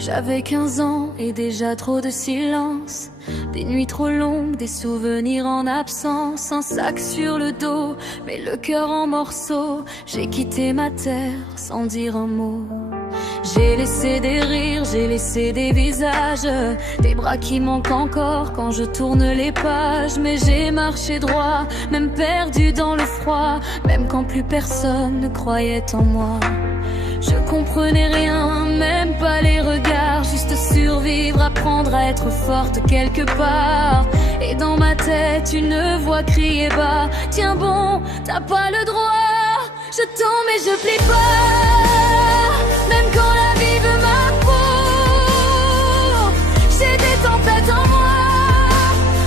J'avais 15 ans et déjà trop de silence. Des nuits trop longues, des souvenirs en absence. Un sac sur le dos, mais le cœur en morceaux. J'ai quitté ma terre sans dire un mot. J'ai laissé des rires, j'ai laissé des visages, des bras qui manquent encore quand je tourne les pages. Mais j'ai marché droit, même perdu dans le froid, même quand plus personne ne croyait en moi. Je comprenais rien, même pas les regards, juste survivre, apprendre à être forte quelque part. Et dans ma tête, une voix criait bas: tiens bon, t'as pas le droit. Je tombe et je plie pas, même quand la vie veut ma peau. J'ai des tempêtes en moi,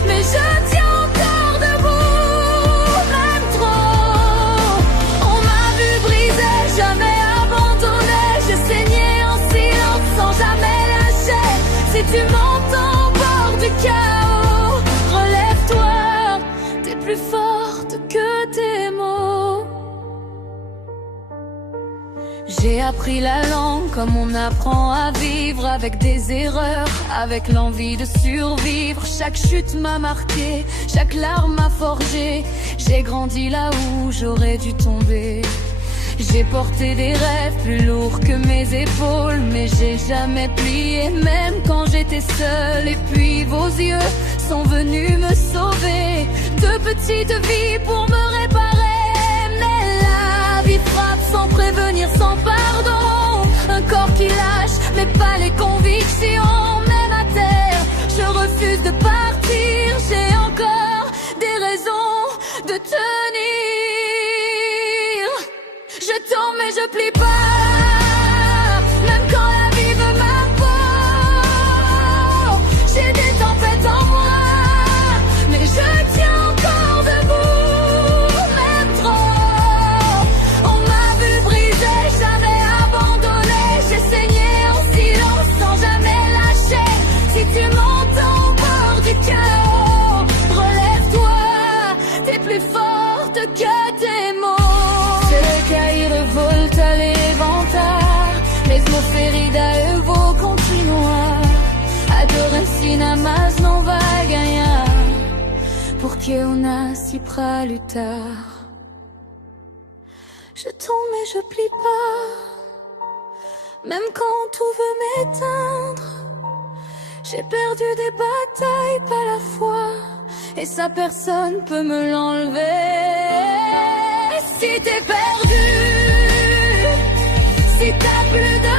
mais je tiens encore debout, même trop. On m'a vu briser, jamais abandonné. J'ai saigné en silence sans jamais lâcher. Si tu m'entends au bord du chaos, relève-toi, t'es plus forte que tes mots. J'ai appris la langue comme on apprend à vivre, avec des erreurs, avec l'envie de survivre. Chaque chute m'a marqué, chaque larme m'a forgé. J'ai grandi là où j'aurais dû tomber. J'ai porté des rêves plus lourds que mes épaules, mais j'ai jamais plié, même quand j'étais seule. Et puis vos yeux sont venus me sauver, de petites vies pour me réparer. Mais la vie frappe sans prévenir, sans pardon. Un corps qui lâche, mais pas les convictions. Même à terre, je refuse de partir. J'ai encore des raisons de tenir. Je tombe mais je plie pas, même quand la vie veut ma peau. J'ai des tempêtes en moi, mais je tiens encore debout, même trop. On m'a vu briser, jamais abandonné. J'ai saigné en silence sans jamais lâcher. Si tu m'entends au bord du chaos, relève-toi, t'es plus forte que tes mots. Revolta levantar, mesmo ferida eu vou continuar. A dor ensina, mas não vai ganhar, porque eu nasci pra lutar. Je tombe mais je plie pas, même quand tout veut m'éteindre. J'ai perdu des batailles, pas la foi, et ça personne peut me l'enlever. Si t'es perdu, si t'as plus de